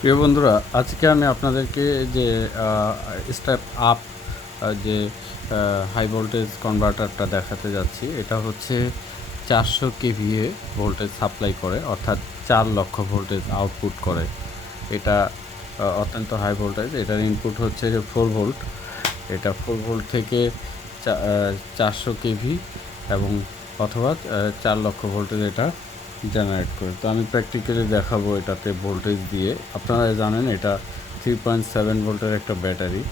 প্রিয় বন্ধুরা, আজকে আমি আপনাদেরকে যে স্টেপ আপ যে হাই ভোল্টেজ কনভার্টারটা দেখাতে যাচ্ছি। এটা হচ্ছে 400 কেভিএ ভোল্টেজ সাপ্লাই করে, অর্থাৎ 4 লক্ষ ভোল্টেজ আউটপুট করে। এটা অত্যন্ত হাই ভোল্টেজ। এটার ইনপুট হচ্ছে যে 4 ভোল্ট। এটা 4 ভোল্ট থেকে 400 কেভি এবং অথবা 4 লক্ষ ভোল্টেজ এটা জেনারেট করে। তো আমি প্র্যাকটিক্যালি দেখাবো এটাতে ভোল্টেজ দিয়ে। আপনারা জানেন এটা 3.7 ভোল্টের একটা ব্যাটারি।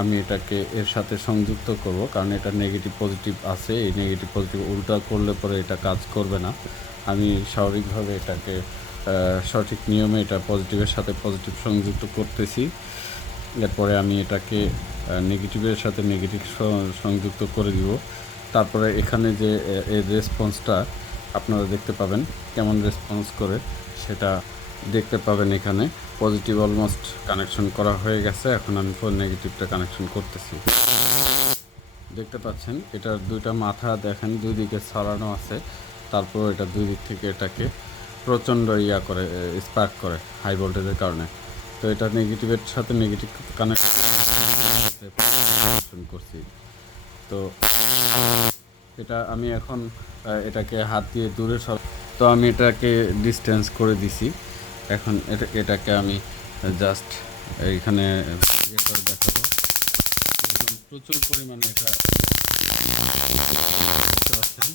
আমি এটাকে এর সাথে সংযুক্ত করব, কারণ এটা নেগেটিভ পজিটিভ আছে। এই নেগেটিভ পজিটিভ উল্টা করলে পরে এটা কাজ করবে না। আমি স্বাভাবিকভাবে এটাকে সঠিক নিয়মে এটা পজিটিভের সাথে পজিটিভ সংযুক্ত করতেছি। এরপরে আমি এটাকে নেগেটিভের সাথে নেগেটিভ সংযুক্ত করে দিব। তারপরে এখানে যে এর রেসপন্সটা আপনারা দেখতে পাবেন, কেমন রেসপন্স করে সেটা দেখতে পাবেন। এখানে পজিটিভ অলমোস্ট কানেকশন করা হয়ে গেছে। এখন আমি নেগেটিভটা কানেকশন করতেছি। দেখতে পাচ্ছেন এটার দুইটা মাথা দেখেন, দুই দিকে ছড়ানো আছে। তারপর এটা দুই দিক থেকে এটাকে প্রচণ্ড করে, স্পার্ক করে হাই ভোল্টেজের কারণে। তো এটা নেগেটিভের সাথে নেগেটিভ কানেকশন করছি। তো এটা আমি এখন এটাকে হাত দিয়ে দূরে তো আমি এটাকে ডিস্টেন্স করে দিছি। এখন এটাকে আমি জাস্ট এইখানে করে দেখাবো। প্রচুর পরিমাণে এটা দেখতে পাচ্ছেন।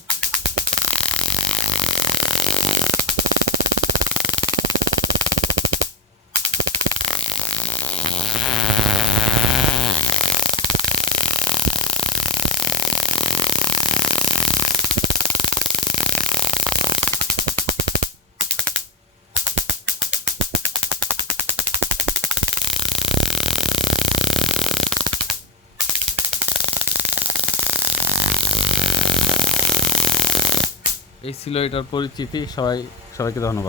এই ছিল এটার পরিচিতি। সবাইকে ধন্যবাদ।